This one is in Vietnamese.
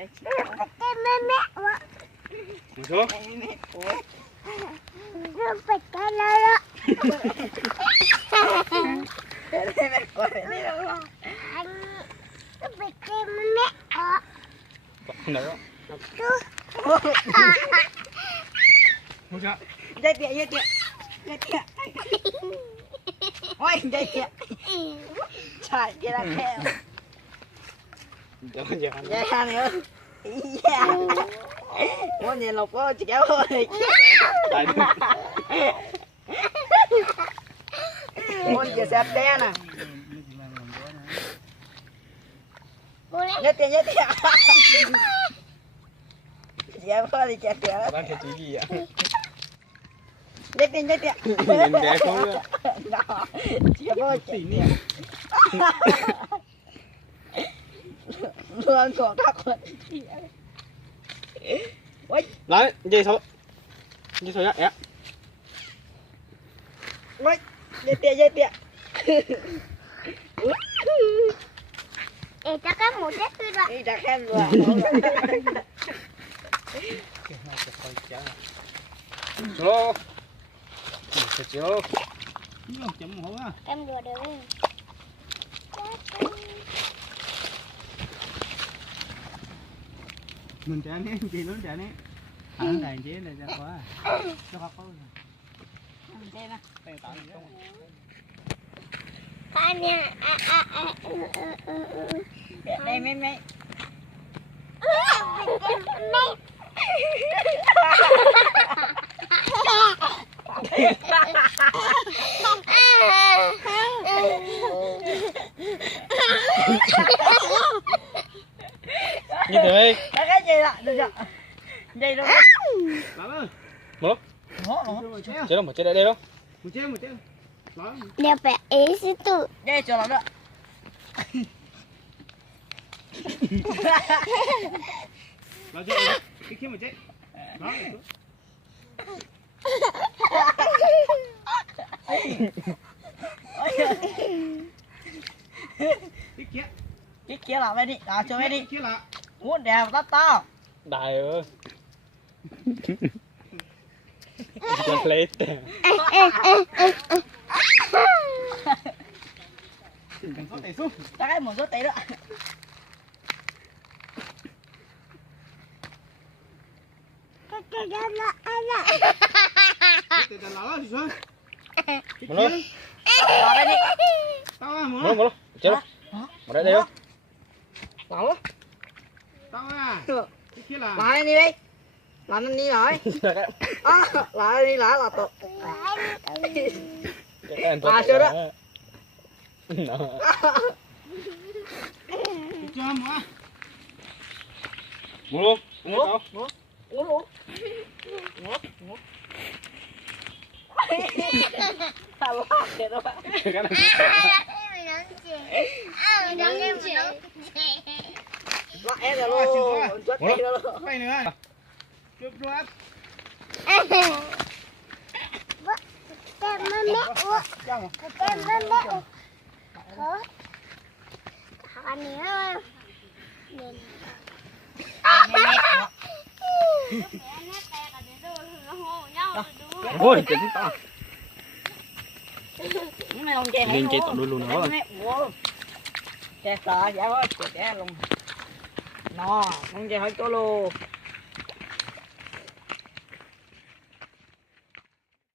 rồi. Một số. Nữa. Một số. Dây tiện. Ôi dây tiện. Trời kia là theo. Giờ Dạ nữa. Dạ. Có nhìn lục có chị kéo ơi. Con kia xe té nè. Nhất tiền. Dạ có đi chặt kìa. bạn thấy chỉ gì ạ? Nhất tiền. Nhìn đẹp không nữa. Chị có chỉ nè. Luôn của các con. Đấy, dây số nhá, ép. Ôi, dây tiện. Ê, chắc có một chết tôi rồi. Đi đặt em rồi. Số. Số. Chấm hổ á. Em đùa được đi. Mình trả nè, chị lớn trả nè. Thằng đàn chế này ra quá. Cho học có. Đây nè. Thôi nha. Đây mấy. Như thế. Đó cái gì lại được chưa? Dây đâu? Một. Chế đâu, một chế đây đâu. Một chế. Đeo bé ý sư tử. Dây cho nó nữa. Nó chế. Cái kia một chế. Đó. Cái kia là về đi, cho về đi. Muốn đẹp to. Đại ơi. Just later. Ta cái một số tí nữa. Một luôn. Vào đây đi. Một luôn. Chế đâu. Một đây đâu. Vào luôn. Lại đi đi. Làm anh đi rồi. Lại đi là tụi. À chưa đó. Một luôn. Uống luôn. Sao quá kìa đâu bạn. Cái này. Nó em rồi luôn. Chết đi rồi luôn. Quay nữa. Chụp luôn. Em mẹ uống. Em mẹ uống. Hả nữa. Ôi, chính to. Mày không chè Nên chạy tọt đuôi luôn nữa. Chè sợ, dạ quá, chè luôn. Nó, không chè hơi cho luôn.